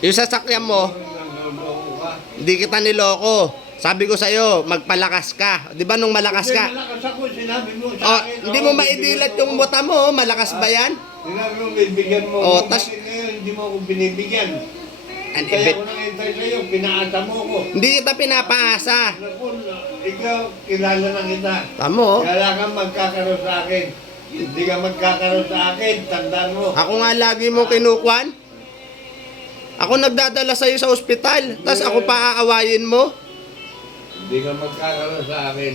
Yung sasakyan mo, Naloloko ka. hindi kita niloko. Sabi ko sa'yo, magpalakas ka. Di ba nung malakas Hindi, ka? malakas ako. Sinabi mo sa Oh, akin. hindi mo maidilat yung mata mo, malakas ba yan? Sinabi mo, bibigyan mo. Oh, Bakit ngayon hindi mo ako binibigyan? An Kaya ibig, ako nangintay sa'yo, pinaasa mo ko. hindi kita pinapaasa. Naku, ikaw, kilala na kita. Tamo, Kaya kang magkakaroon sa akin. Hindi ka magkakaroon sa akin, tandaan mo. ako nga lagi mo kinukuan. Ako nagdadala sa'yo sa ospital, tas ako pa aawayin mo. Hindi ka magkakaroon sa akin.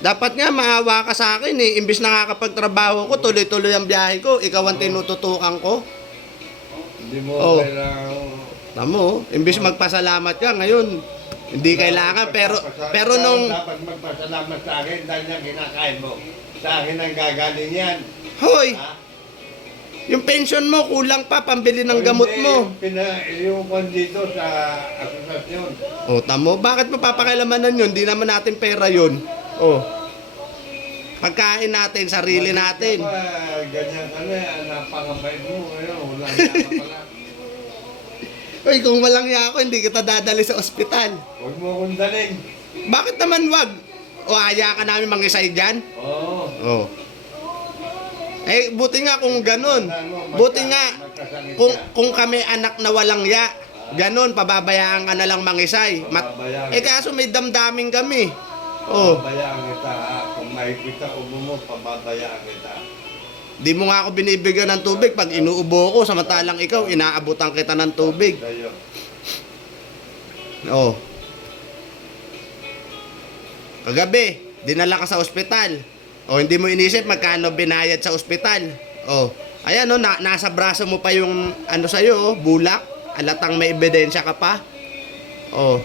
Dapat nga maawa ka sa akin eh. Imbis nakakapagtrabaho ko, tuloy-tuloy ang biyahe ko, ikaw ang tinututukan ko. Hindi mo Oh. kailangan... Tamo, imbis magpasalamat ka ngayon, hindi kailangan. Pero nung, Dapat magpasalamat sa akin dahil yung kinakain mo. Sa akin ang gagaling yan. hoy, Ha? yung pension mo kulang pa, pambili ng gamot Hindi, mo. Yung kwan dito sa asosasyon. O, tamo, bakit mo papakilamanan yun? Hindi naman natin pera yun. O, pagkain natin, sarili natin. Ka pa, ganyan ka na, napakabay mo. Ngayon, wala na ka pala. Uy, kung walang ya ako, hindi kita dadali sa ospital. Huwag mo akong daling. Bakit naman wag? O, haya ka namin mangisay dyan? Oo. O. Eh, buti nga kung ganun. Buti nga, kung kami anak na walang ya, ganun, pababayaan ka na lang mangisay. Eh, kaso may damdamin kami. Oh, Pababayaan kita, ha? Kung makikita ubo mo, pababayaan kita. di mo nga ako binibigyan ng tubig pag inuubo ko, samantalang ikaw, inaabutan kita ng tubig. Sa'yo. Oh. Kagabi, dinala ka sa ospital. O, hindi mo inisip magkano binayad sa ospital. O, ayan o, nasa braso mo pa yung ano sa'yo, bulak. Alatang may ebidensya ka pa. O,